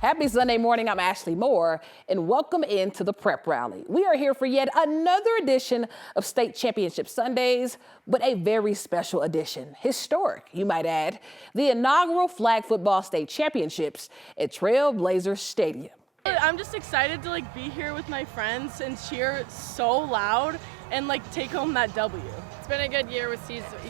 Happy Sunday morning, I'm Ashley Moore, and welcome into the Prep Rally. We are here for yet another edition of State Championship Sundays, but a very special edition. Historic, you might add. The inaugural flag football state championships at Trailblazer Stadium. I'm just excited to be here with my friends and cheer so loud and take home that W. It's been a good year with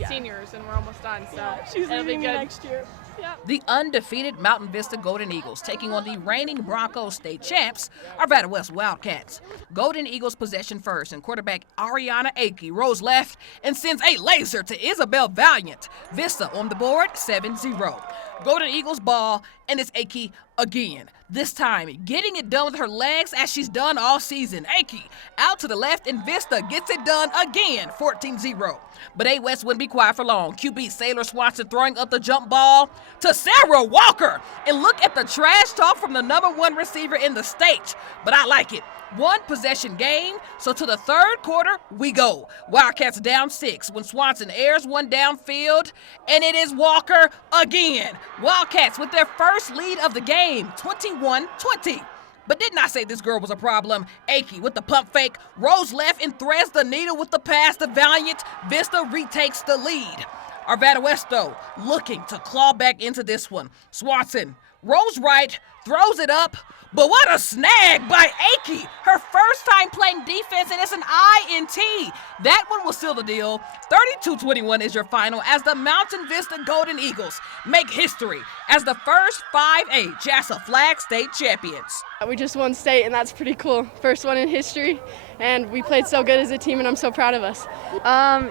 seniors, and we're almost done, so she's it'll be leaving good next year. Yeah. The undefeated Mountain Vista Golden Eagles taking on the reigning Broncos state champs, Arvada West Wildcats. Golden Eagles possession first, and quarterback Ariana Akey rolls left and sends a laser to Isabel Valiant. Vista on the board, 7-0. Golden Eagles ball, and it's Akey again. This time, getting it done with her legs as she's done all season. Akey out to the left, and Vista gets it done again, 14-0. But A West wouldn't be quiet for long. QB Sailor Swanson throwing up the jump ball to Sarah Walker. And look at the trash talk from the #1 receiver in the state. But I like it. One possession game, so to the third quarter we go. Wildcats down 6 when Swanson airs one downfield, and it is Walker again. Wildcats with their first lead of the game, 21-20. But didn't I say this girl was a problem? Akey with the pump fake, rolls left and threads the needle with the pass to Valiant. Vista retakes the lead. Arvada West, though, looking to claw back into this one. Swanson rolls right, throws it up, but what a snag by Akey. Her first time playing defense, and it's an INT. That one will seal the deal. 32-21 is your final as the Mountain Vista Golden Eagles make history as the first 5A JASA Flag State champions. We just won state, and that's pretty cool. First one in history, and we played so good as a team, and I'm so proud of us.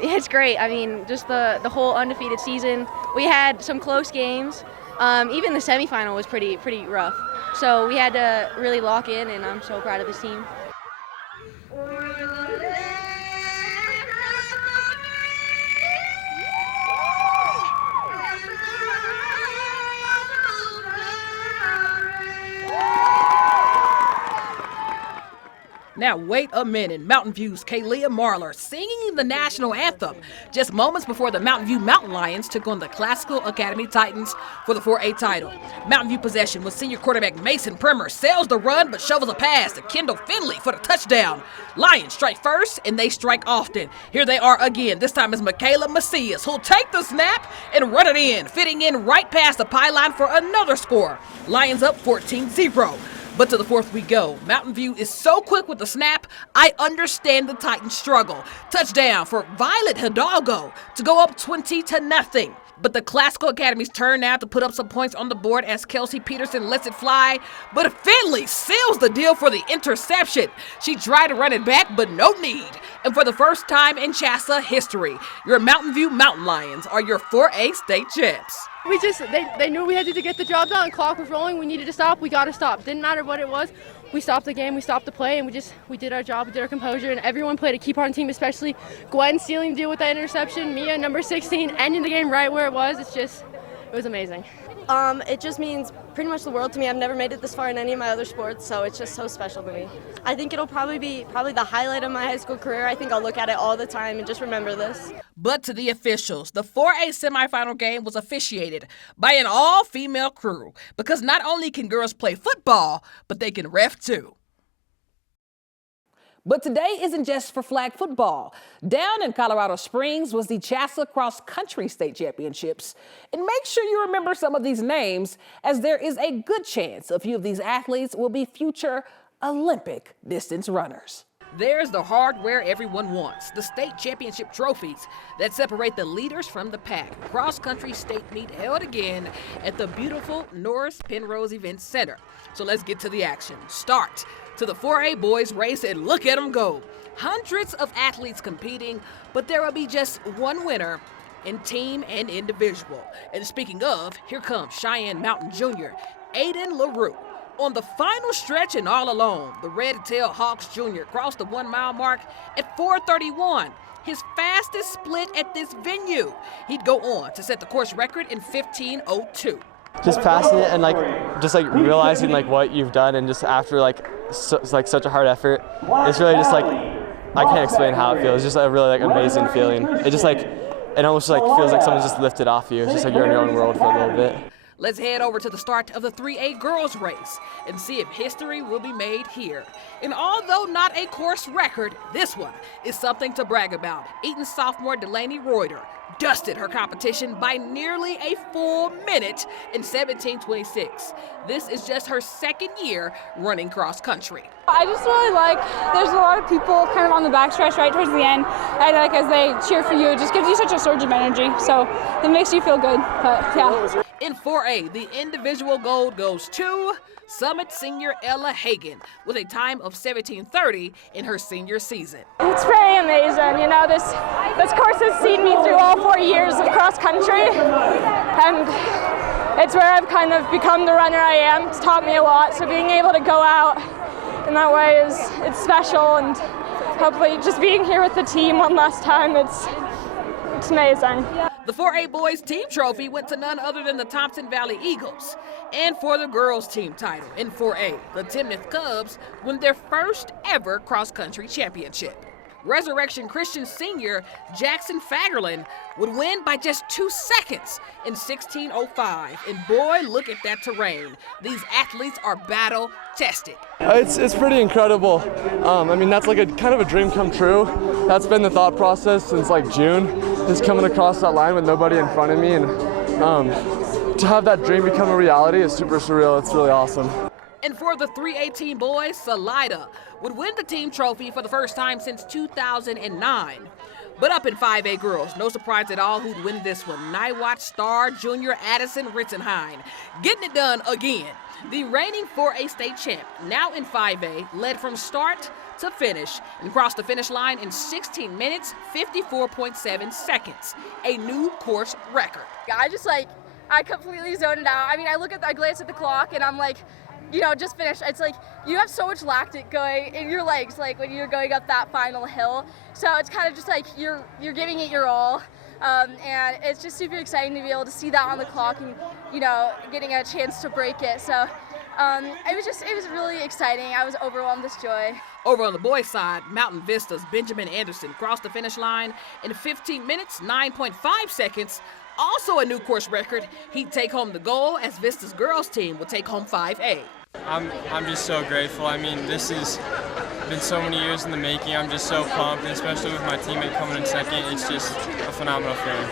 It's great. I mean, just the whole undefeated season. We had some close games. Even the semifinal was pretty rough. So we had to really lock in, and I'm so proud of this team. Now, wait a minute. Mountain View's Kaylia Marler singing the national anthem just moments before the Mountain View Mountain Lions took on the Classical Academy Titans for the 4A title. Mountain View possession with senior quarterback Mason Primer sails the run but shovels a pass to Kendall Finley for the touchdown. Lions strike first, and they strike often. Here they are again. This time it's Michaela Macias who'll take the snap and run it in, fitting in right past the pylon for another score. Lions up 14-0. But to the fourth we go. Mountain View is so quick with the snap, I understand the Titans' struggle. Touchdown for Violet Hidalgo to go up 20-0. But the Classical Academy's turn now to put up some points on the board as Kelsey Peterson lets it fly. But Finley seals the deal for the interception. She tried to run it back, but no need. And for the first time in JASA history, your Mountain View Mountain Lions are your 4A state champs. They knew we had to get the job done. Clock was rolling. We needed to stop. We got to stop. Didn't matter what it was. We stopped the game. We stopped the play, and we did our job. We did our composure, and everyone played a key part in the team, especially Gwen sealing the deal with that interception. Mia, number 16, ending the game right where it was. It was amazing. It just means pretty much the world to me. I've never made it this far in any of my other sports, so it's just so special to me. I think it'll probably be the highlight of my high school career. I think I'll look at it all the time and just remember this. But to the officials, the 4A semifinal game was officiated by an all-female crew because not only can girls play football, but they can ref too. But today isn't just for flag football. Down in Colorado Springs was the JASA Cross Country State Championships. And make sure you remember some of these names, as there is a good chance a few of these athletes will be future Olympic distance runners. There's the hardware everyone wants, the state championship trophies that separate the leaders from the pack. Cross-country state meet held again at the beautiful Norris Penrose Event Center. So let's get to the action. Start to the 4A boys race, and look at them go. Hundreds of athletes competing, but there will be just one winner in team and individual. And speaking of, here comes Cheyenne Mountain Jr., Aiden LaRue. On the final stretch and all alone, the Red-tailed Hawks Jr. crossed the 1 mile mark at 4:31, his fastest split at this venue. He'd go on to set the course record in 15:02. Just passing it and realizing what you've done, and just after such a hard effort, it's really just I can't explain how it feels. It's just a really amazing feeling. It just it almost feels like someone's just lifted off you. It's just you're in your own world for a little bit. Let's head over to the start of the 3A girls race and see if history will be made here. And although not a course record, this one is something to brag about. Eaton sophomore Delaney Reuter dusted her competition by nearly a full minute in 17:26. This is just her second year running cross country. I just really there's a lot of people kind of on the backstretch right towards the end, and as they cheer for you, it just gives you such a surge of energy, so it makes you feel good, but yeah. In 4A, the individual gold goes to Summit senior Ella Hagan with a time of 17:30 in her senior season. It's pretty amazing, this course has seen me through all 4 years of cross country, and it's where I've kind of become the runner I am. It's taught me a lot, so being able to go out in that way it's special, and hopefully just being here with the team one last time, it's amazing. The 4A boys team trophy went to none other than the Thompson Valley Eagles. And for the girls team title in 4A, the Timnath Cubs won their first ever cross-country championship. Resurrection Christian senior Jackson Fagerlin would win by just 2 seconds in 16:05. And boy, look at that terrain. These athletes are battle tested. It's pretty incredible. I mean, that's like a kind of a dream come true. That's been the thought process since like June, just coming across that line with nobody in front of me, and to have that dream become a reality is super surreal. It's really awesome. And for the 3A team boys, Salida would win the team trophy for the first time since 2009. But up in 5A girls, no surprise at all who'd win this one. Niwot star junior Addison Ritzenheim getting it done again. The reigning 4A state champ, now in 5A, led from start to finish and crossed the finish line in 16 minutes, 54.7 seconds, a new course record. I completely zoned it out. I mean, I glance at the clock and I'm like, just finished. It's like you have so much lactic going in your legs, like when you're going up that final hill. So it's kind of just like you're giving it your all, and it's just super exciting to be able to see that on the clock and getting a chance to break it. So it was really exciting. I was overwhelmed with joy. Over on the boys' side, Mountain Vista's Benjamin Anderson crossed the finish line in 15 minutes, 9.5 seconds. Also a new course record. He'd take home the gold as Vista's girls team would take home 5A. I'm just so grateful. I mean, this has been so many years in the making. I'm just so pumped, and especially with my teammate coming in second, it's just a phenomenal feeling.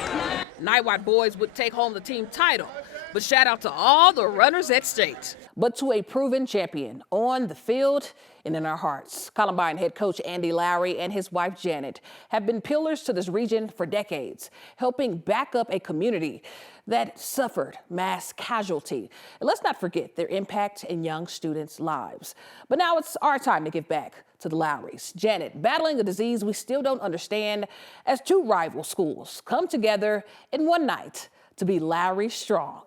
Niwot boys would take home the team title, but shout out to all the runners at state. But to a proven champion on the field and in our hearts. Columbine head coach Andy Lowry and his wife Janet have been pillars to this region for decades, helping back up a community that suffered mass casualty. And let's not forget their impact in young students' lives. But now it's our time to give back to the Lowrys. Janet, battling a disease we still don't understand, as two rival schools come together in one night to be Lowry strong.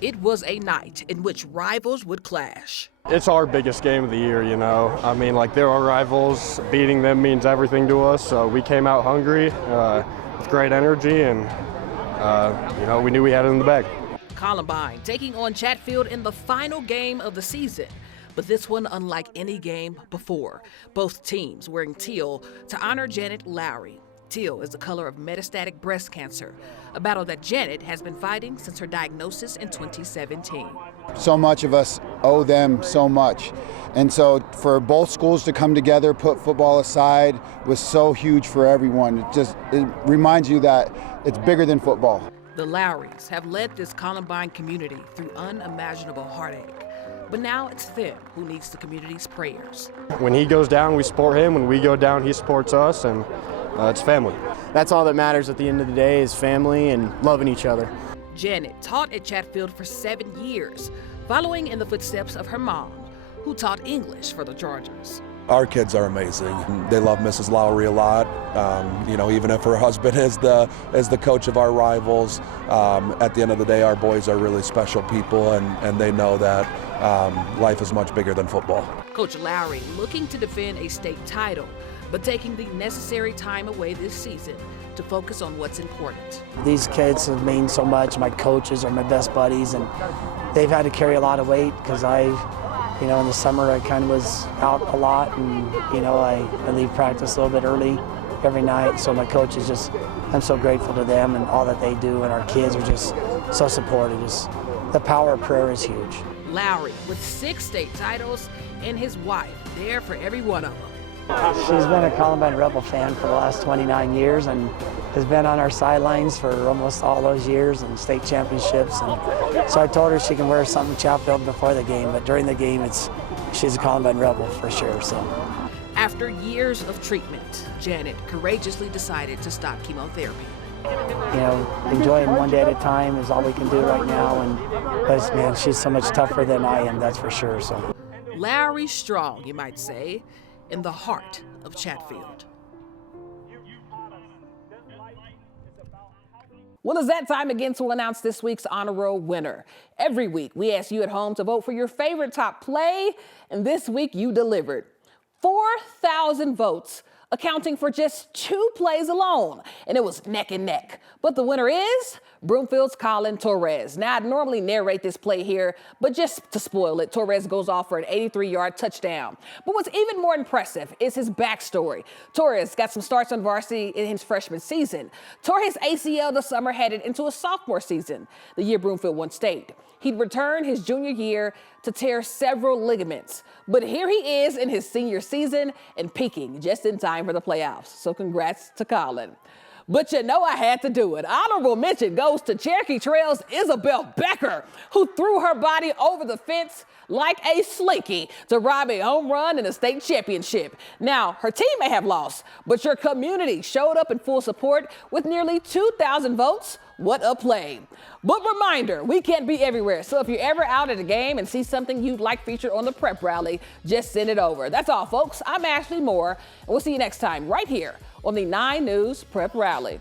It was a night in which rivals would clash. It's our biggest game of the year, I mean, they're our rivals. Beating them means everything to us, so we came out hungry with great energy, and, we knew we had it in the bag. Columbine taking on Chatfield in the final game of the season. But this one unlike any game before. Both teams wearing teal to honor Janet Lowry. Teal is the color of metastatic breast cancer, a battle that Janet has been fighting since her diagnosis in 2017. So much of us owe them so much. And so for both schools to come together, put football aside, was so huge for everyone. It reminds you that it's bigger than football. The Lowrys have led this Columbine community through unimaginable heartache. But now it's them who needs the community's prayers. When he goes down, we support him. When we go down, he supports us, and it's family. That's all that matters at the end of the day, is family and loving each other. Janet taught at Chatfield for 7 years, following in the footsteps of her mom, who taught English for the Chargers. Our kids are amazing. They love Mrs. Lowry a lot. Even if her husband is the coach of our rivals, at the end of the day, our boys are really special people, and they know that life is much bigger than football. Coach Lowry looking to defend a state title, but taking the necessary time away this season to focus on what's important. These kids have meant so much. My coaches are my best buddies, and they've had to carry a lot of weight because in the summer I kind of was out a lot, and I leave practice a little bit early every night. So my coaches I'm so grateful to them and all that they do, and our kids are just so supportive. The power of prayer is huge. Lowry with 6 state titles and his wife there for every one of them. She's been a Columbine Rebel fan for the last 29 years and has been on our sidelines for almost all those years and state championships. And so I told her she can wear something Chatfield before the game, but during the game she's a Columbine Rebel for sure. So. After years of treatment, Janet courageously decided to stop chemotherapy. You know, enjoying one day at a time is all we can do right now. But man, she's so much tougher than I am, that's for sure. So. Lowry strong, you might say, in the heart of Chatfield. Well, it's that time again to announce this week's Honor Roll winner. Every week, we ask you at home to vote for your favorite top play, and this week you delivered. 4,000 votes, accounting for just 2 plays alone, and it was neck and neck. But the winner is Broomfield's Coline Torres. Now, I'd normally narrate this play here, but just to spoil it, Torres goes off for an 83-yard touchdown. But what's even more impressive is his backstory. Torres got some starts on varsity in his freshman season, tore his ACL the summer headed into a sophomore season, the year Broomfield won state. He'd returned his junior year to tear several ligaments. But here he is in his senior season and peaking just in time for the playoffs. So congrats to Coline. But you know I had to do it. Honorable mention goes to Cherokee Trail's Isabel Becker, who threw her body over the fence like a slinky to rob a home run in a state championship. Now, her team may have lost, but your community showed up in full support with nearly 2,000 votes. What a play. But reminder, we can't be everywhere. So if you're ever out at a game and see something you'd like featured on the prep rally, just send it over. That's all, folks. I'm Ashley Moore, and we'll see you next time right here on the 9 News Prep Rally.